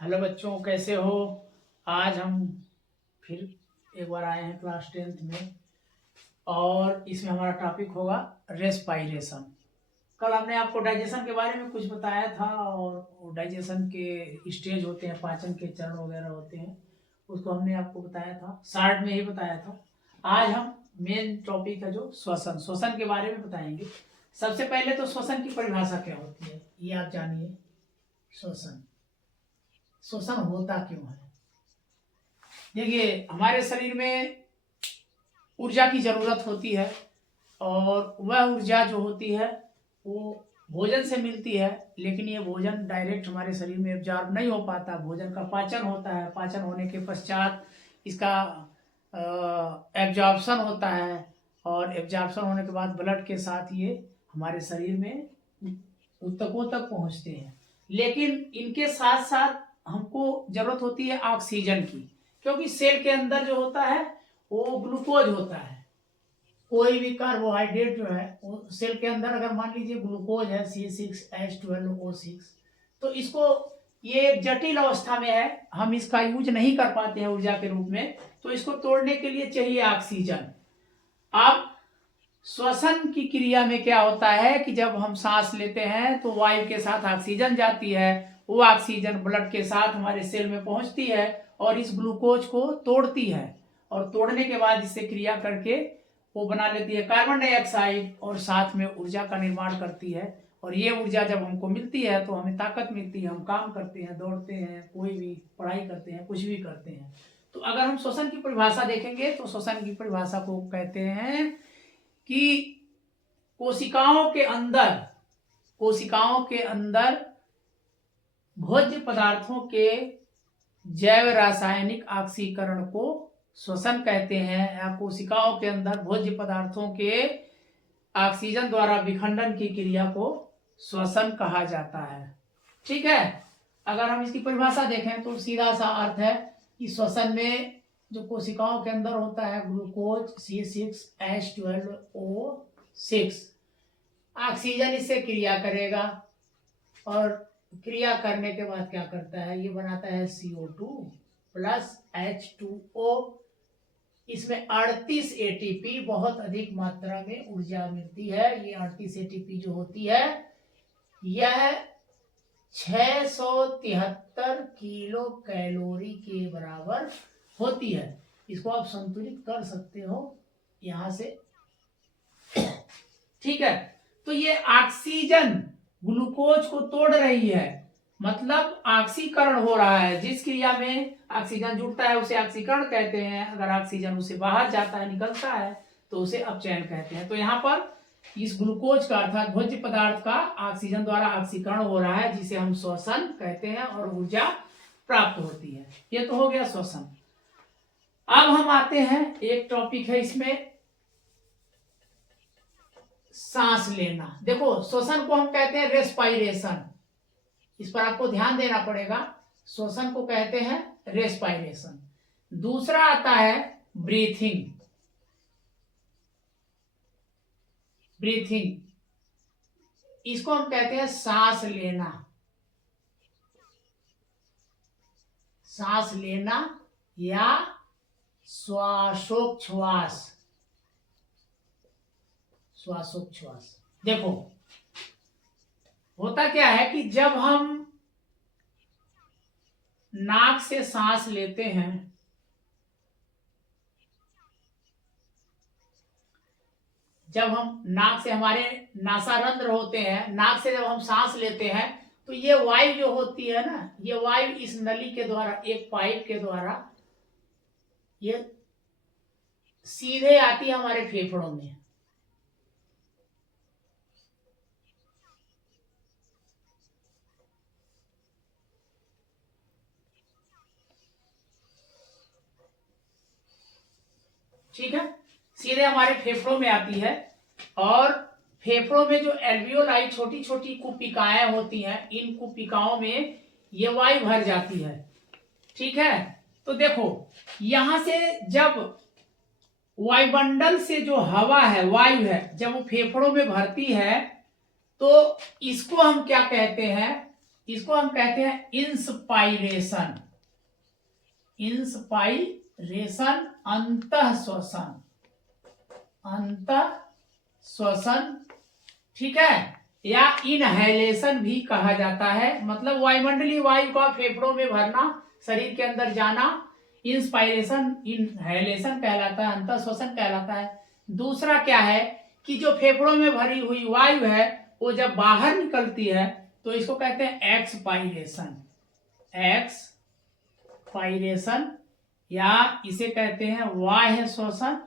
Hello बच्चों, कैसे हो। आज हम फिर एक बार आए हैं क्लास 10th में और इसमें हमारा टॉपिक होगा रेस्पायरेशन। कल हमने आपको डाइजेशन के बारे में कुछ बताया था और डाइजेशन के स्टेज होते हैं, पाचन के चरण वगैरह होते हैं, उसको हमने आपको बताया था, शॉर्ट में ही बताया था। आज हम मेन टॉपिक है जो श्वसन श्वसन के बारे में बताएंगे। सबसे पहले तो श्वसन की परिभाषा क्या होती है ये आप जानिए। श्वसन श्वसन होता क्यों है। देखिए, हमारे शरीर में ऊर्जा की जरूरत होती है और वह ऊर्जा जो होती है वो भोजन से मिलती है, लेकिन ये भोजन डायरेक्ट हमारे शरीर में एब्जॉर्ब नहीं हो पाता। भोजन का पाचन होता है, पाचन होने के पश्चात इसका एब्जॉर्प्शन होता है और एब्जॉर्प्शन होने के बाद ब्लड के साथ ये हमारे शरीर में ऊतकों तक पहुंचते हैं। लेकिन इनके साथ साथ हमको जरूरत होती है ऑक्सीजन की, क्योंकि सेल के अंदर जो होता है वो ग्लूकोज होता है। कोई भी कार्बोहाइड्रेट जो है वो सेल के अंदर, अगर मान लीजिए ग्लूकोज है C6H12O6, तो इसको ये एक जटिल अवस्था में है, हम इसका यूज नहीं कर पाते हैं ऊर्जा के रूप में, तो इसको तोड़ने के लिए चाहिए ऑक्सीजन। अब श्वसन की क्रिया में क्या होता है कि जब हम सांस लेते हैं तो वायु के साथ ऑक्सीजन जाती है, वो ऑक्सीजन ब्लड के साथ हमारे सेल में पहुंचती है और इस ग्लूकोज को तोड़ती है, और तोड़ने के बाद इससे क्रिया करके वो बना लेती है कार्बन डाइऑक्साइड और साथ में ऊर्जा का निर्माण करती है। और ये ऊर्जा जब हमको मिलती है तो हमें ताकत मिलती है, हम काम करते हैं, दौड़ते हैं, कोई भी पढ़ाई करते हैं, कुछ भी करते हैं। तो अगर हम श्वसन की परिभाषा देखेंगे तो श्वसन की परिभाषा को कहते हैं कि कोशिकाओं के अंदर भोज्य पदार्थों के जैव रासायनिक ऑक्सीकरण को श्वसन कहते हैं, या कोशिकाओं के अंदर भोज्य पदार्थों के ऑक्सीजन द्वारा विखंडन की क्रिया को श्वसन कहा जाता है। ठीक है, अगर हम इसकी परिभाषा देखें तो सीधा सा अर्थ है कि श्वसन में जो कोशिकाओं के अंदर होता है ग्लूकोज C6H12O6, ऑक्सीजन इससे क्रिया करेगा और क्रिया करने के बाद क्या करता है, ये बनाता है CO2 प्लस H2O। इसमें 38 ATP बहुत अधिक मात्रा में ऊर्जा मिलती है। ये 38 ATP जो होती है यह 673 किलो कैलोरी के बराबर होती है। इसको आप संतुलित कर सकते हो यहां से। ठीक है, तो ये ऑक्सीजन ग्लूकोज को तोड़ रही है, मतलब ऑक्सीकरण हो रहा है। जिस क्रिया में ऑक्सीजन जुड़ता है उसे ऑक्सीकरण कहते हैं, अगर ऑक्सीजन उसे बाहर जाता है, निकलता है, तो उसे अपचयन कहते हैं। तो यहाँ पर इस ग्लूकोज का अर्थात भोज्य पदार्थ का ऑक्सीजन द्वारा ऑक्सीकरण हो रहा है, जिसे हम श्वसन कहते हैं, और ऊर्जा प्राप्त होती है। ये तो हो गया श्वसन। अब हम आते हैं, एक टॉपिक है इसमें सांस लेना। देखो, श्वसन को हम कहते हैं रेस्पायरेशन, इस पर आपको ध्यान देना पड़ेगा। श्वसन को कहते हैं रेस्पायरेशन। दूसरा आता है ब्रीथिंग। इसको हम कहते हैं सांस लेना या श्वासोच्छ्वास। देखो, होता क्या है कि जब हम नाक से सांस लेते हैं जब हम नाक से, हमारे नासारंध्र होते हैं, नाक से जब हम सांस लेते हैं तो ये वायु जो होती है ना, ये वायु इस नली के द्वारा, एक पाइप के द्वारा ये सीधे आती है हमारे फेफड़ों में। ठीक है, सीधे हमारे फेफड़ों में आती है, और फेफड़ों में जो एल्वियोलाई छोटी छोटी कुपिकाएं होती हैं, इन कुपिकाओं में ये वायु भर जाती है। ठीक है, तो देखो यहां से जब वायुमंडल से जो हवा है, वायु है, जब वो फेफड़ों में भरती है तो इसको हम क्या कहते हैं, इसको हम कहते हैं इंस्पायरेशन। इंस्पायरेशन अंतः श्वसन, अंतः श्वसन, ठीक है, या इनहेलेशन भी कहा जाता है। मतलब वायुमंडलीय वायु का फेफड़ों में भरना, शरीर के अंदर जाना, इंस्पायरेशन इनहेलेशन कहलाता है, अंतः श्वसन कहलाता है। दूसरा क्या है कि जो फेफड़ों में भरी हुई वायु है वो जब बाहर निकलती है तो इसको कहते हैं एक्सपायरेशन। एक्सपायरेशन या इसे कहते हैं बाह्य श्वसन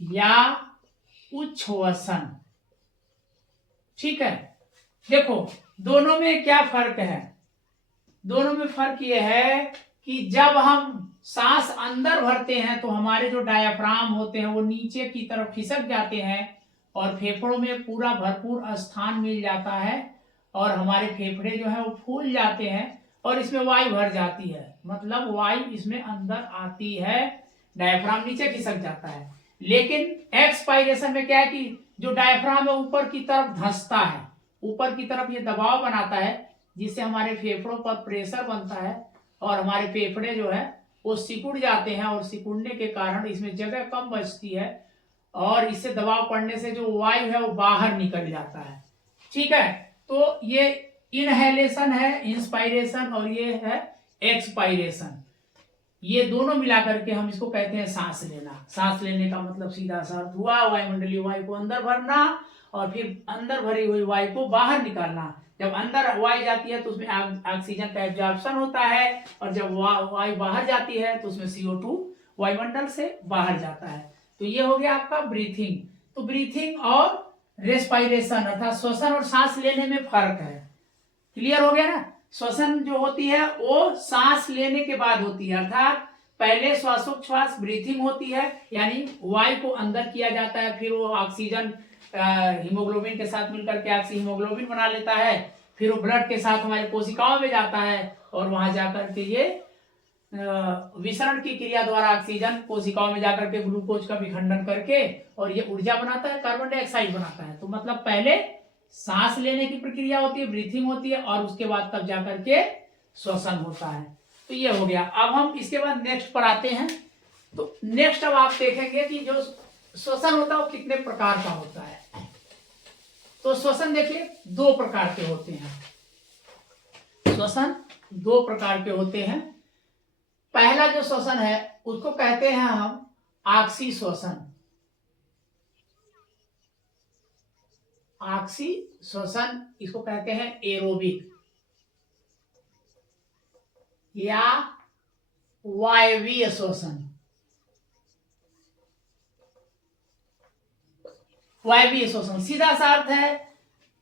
या उच्छ्वसन, ठीक है। देखो दोनों में क्या फर्क है, दोनों में फर्क यह है कि जब हम सांस अंदर भरते हैं तो हमारे जो डायाफ्राम होते हैं वो नीचे की तरफ खिसक जाते हैं और फेफड़ों में पूरा भरपूर स्थान मिल जाता है और हमारे फेफड़े जो है वो फूल जाते हैं और इसमें वायु भर जाती है, मतलब वायु इसमें अंदर आती है, डायाफ्राम नीचे खिसक जाता है। लेकिन एक्सपायरेशन में क्या है कि जो डायफ्राम है ऊपर की तरफ धंसता है, ऊपर की तरफ ये दबाव बनाता है जिससे हमारे फेफड़ों पर प्रेशर बनता है और हमारे फेफड़े जो है वो सिकुड़ जाते हैं और सिकुड़ने के कारण इसमें जगह कम बचती है और इससे दबाव पड़ने से जो वायु है वो बाहर निकल जाता है, ठीक है। तो ये इनहेलेशन है इंस्पायरेशन और ये है एक्सपायरेशन, ये दोनों मिलाकर के हम इसको कहते हैं सांस लेना। सांस लेने का मतलब सीधा सा अर्थ हुआ वायुमंडलीय वायु को अंदर भरना और फिर अंदर भरी हुई वायु को बाहर निकालना। जब अंदर वायु जाती है तो उसमें ऑक्सीजन का एब्जॉर्प्शन होता है और जब वायु बाहर जाती है तो उसमें CO2 वायुमंडल से बाहर जाता है। तो ये हो गया आपका ब्रीथिंग। तो ब्रीथिंग और रेस्पायरेशन अर्थात श्वसन और सांस लेने में फर्क है, क्लियर हो गया ना। श्वसन जो होती है वो सांस लेने के बाद होती है, अर्थात पहले श्वासोच्छ्वास ब्रीथिंग होती है यानी वायु को अंदर किया जाता है, फिर वो ऑक्सीजन हीमोग्लोबिन के साथ मिलकर के ऑक्सी हीमोग्लोबिन बना लेता है, फिर वो ब्लड के साथ हमारे कोशिकाओं में जाता है और वहां जाकर के ये विसरण की क्रिया द्वारा ऑक्सीजन कोशिकाओं में जाकर के ग्लूकोज का विखंडन करके और ये ऊर्जा बनाता है, कार्बन डाइऑक्साइड बनाता है। तो मतलब पहले सांस लेने की प्रक्रिया होती है, ब्रीथिंग होती है और उसके बाद तब जाकर के श्वसन होता है। तो ये हो गया। अब हम इसके बाद नेक्स्ट पर आते हैं। तो नेक्स्ट अब आप देखेंगे कि जो श्वसन होता है वो कितने प्रकार का होता है। तो श्वसन देखिए दो प्रकार के होते हैं, श्वसन दो प्रकार के होते हैं। पहला जो श्वसन है उसको कहते हैं हम ऑक्सी श्वसन। ऑक्सी श्वसन इसको कहते हैं एरोबिक या वायवीय श्वसन। वायवीय श्वसन सीधा सा अर्थ है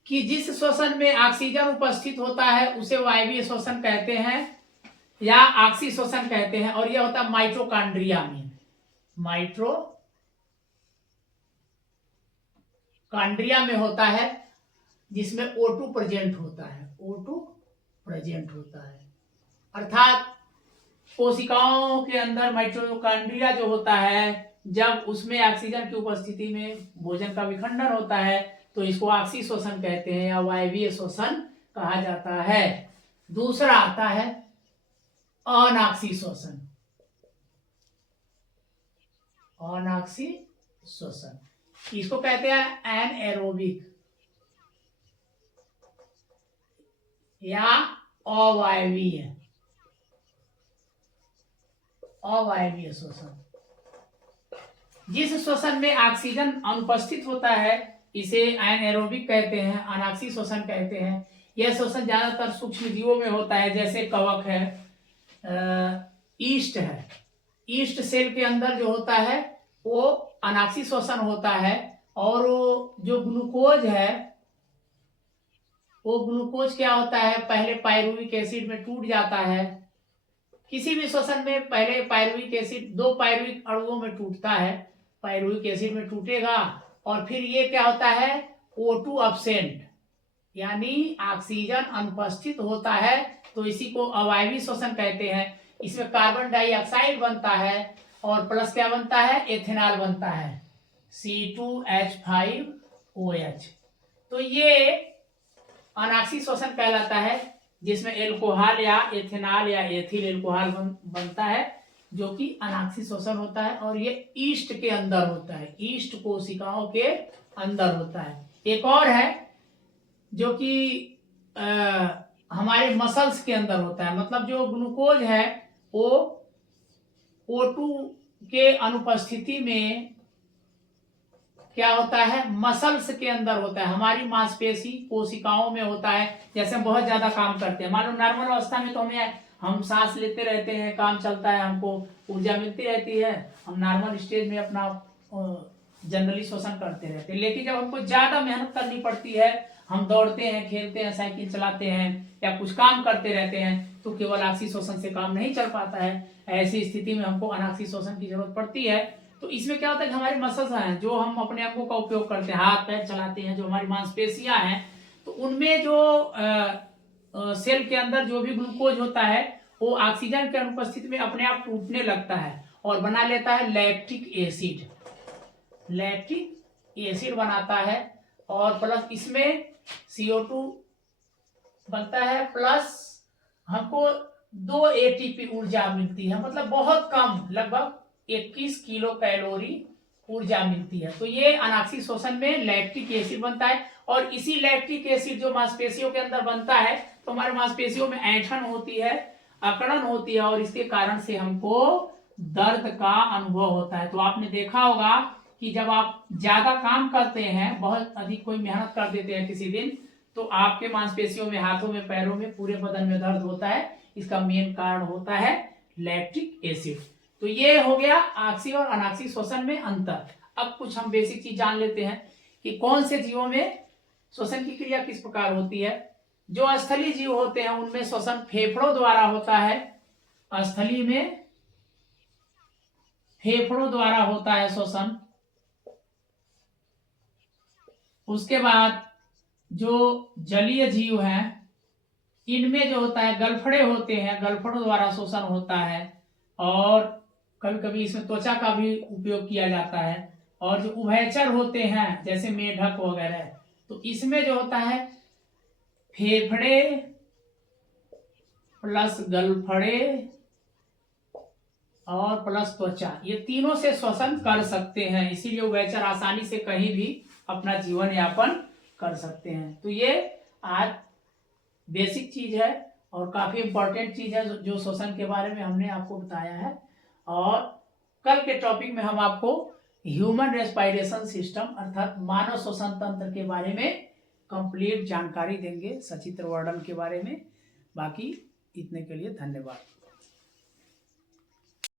कि जिस श्वसन में ऑक्सीजन उपस्थित होता है उसे वायवीय श्वसन कहते हैं या ऑक्सी श्वसन कहते हैं और यह होता है माइटोकॉन्ड्रिया में। माइटोकॉन्ड्रिया में होता है जिसमें O2 प्रेजेंट होता है, O2 प्रेजेंट होता है, अर्थात कोशिकाओं के अंदर माइटोकॉन्ड्रिया जो होता है जब उसमें ऑक्सीजन की उपस्थिति में भोजन का विखंडन होता है तो इसको ऑक्सी श्वसन कहते हैं या वायवीय श्वसन कहा जाता है। दूसरा आता है अनऑक्सी श्वसन। अनऑक्सी श्वसन इसको कहते हैं एनएरोबिक या अवायवीय श्वसन। जिस श्वसन में ऑक्सीजन अनुपस्थित होता है इसे एनएरोबिक कहते हैं, अनॉक्सी श्वसन कहते हैं। यह श्वसन ज्यादातर सूक्ष्म जीवों में होता है, जैसे कवक है, ईस्ट है। ईस्ट सेल के अंदर जो होता है वो अनॉक्सी श्वसन होता है और वो जो ग्लूकोज है वो ग्लूकोज क्या होता है पहले पायरुविक एसिड में टूट जाता है। किसी भी श्वसन में पहले पायरुविक एसिड दो पायरुविक अणुओं में टूटता है, पायरुविक एसिड में टूटेगा और फिर ये क्या होता है O2 अब्सेंट यानी ऑक्सीजन अनुपस्थित होता है तो इसी को अवायवीय श्वसन कहते हैं। इसमें कार्बन डाइऑक्साइड बनता है और प्लस क्या बनता है एथेनॉल बनता है C2H5OH। तो ये अनाक्सी श्वसन कहलाता है, जिसमें एल्कोहल या एथेनॉल या एथिल एल्कोहल बनता है, जो कि अनाक्सी श्वसन होता है, और ये ईस्ट के अंदर होता है, ईस्ट कोशिकाओं के अंदर होता है। एक और है जो कि हमारे मसल्स के अंदर होता है, मतलब जो ग्लूकोज है वो O2 के अनुपस्थिति में क्या होता है, मसल्स के अंदर होता है, हमारी मांसपेशी कोशिकाओं में होता है। जैसे हम बहुत ज्यादा काम करते हैं, मान लो नॉर्मल अवस्था में तो हम सांस लेते रहते हैं, काम चलता है, हमको ऊर्जा मिलती रहती है, हम नॉर्मल स्टेज में अपना जनरली श्वसन करते रहते हैं। लेकिन जब हमको ज्यादा मेहनत करनी पड़ती है, हम दौड़ते हैं, खेलते हैं, साइकिल चलाते हैं या कुछ काम करते रहते हैं, तो केवल ऑक्सी श्वसन से काम नहीं चल पाता है। ऐसी स्थिति में हमको अनाक्सी श्वसन की जरूरत पड़ती है। तो इसमें क्या होता है कि हमारी मसल्स हैं, जो हम अपने अंगों का उपयोग करते हैं, हाथ पैर चलाते हैं, जो हमारी मांसपेशियां हैं, तो उनमें जो सेल के अंदर जो भी ग्लूकोज होता है वो ऑक्सीजन के अनुपस्थिति में अपने आप टूटने लगता है और बना लेता है लैक्टिक एसिड। लैक्टिक एसिड बनाता है और प्लस इसमें CO2 बनता है, प्लस हमको 2 ATP ऊर्जा मिलती है, मतलब बहुत कम, लगभग 21 किलो कैलोरी ऊर्जा मिलती है। तो ये अनाक्सी श्वसन में लैक्टिक एसिड बनता है, और इसी लैक्टिक एसिड जो मांसपेशियों के अंदर बनता है, तो हमारे मांसपेशियों में ऐंठन होती है, अकड़न होती है, और इसके कारण से हमको दर्द का अनुभव होता है। तो आपने देखा होगा कि जब आप ज्यादा काम करते हैं, बहुत अधिक कोई मेहनत कर देते हैं किसी दिन, तो आपके मांसपेशियों में, हाथों में, पैरों में, पूरे बदन में दर्द होता है। इसका मेन कारण होता है लैक्टिक एसिड। तो ये हो गया ऑक्सी और अनाक्सी श्वसन में अंतर। अब कुछ हम बेसिक चीज जान लेते हैं कि कौन से जीवों में श्वसन की क्रिया किस प्रकार होती है। जो स्थलीय जीव होते हैं उनमें श्वसन फेफड़ों द्वारा होता है, स्थलीय में फेफड़ों द्वारा होता है श्वसन। उसके बाद जो जलीय जीव हैं इनमें जो होता है गलफड़े होते हैं, गलफड़ों द्वारा श्वसन होता है, और कभी कभी इसमें त्वचा का भी उपयोग किया जाता है। और जो उभयचर होते हैं जैसे मेढक वगैरह, तो इसमें जो होता है फेफड़े प्लस गलफड़े और प्लस त्वचा, ये तीनों से श्वसन कर सकते हैं, इसीलिए उभयचर आसानी से कहीं भी अपना जीवन यापन कर सकते हैं। तो ये आज बेसिक चीज है और काफी इंपॉर्टेंट चीज है जो श्वसन के बारे में हमने आपको बताया है। और कल के टॉपिक में हम आपको ह्यूमन रेस्पिरेशन सिस्टम अर्थात मानव श्वसन तंत्र के बारे में कंप्लीट जानकारी देंगे, सचित्र वर्णन के बारे में। बाकी इतने के लिए धन्यवाद।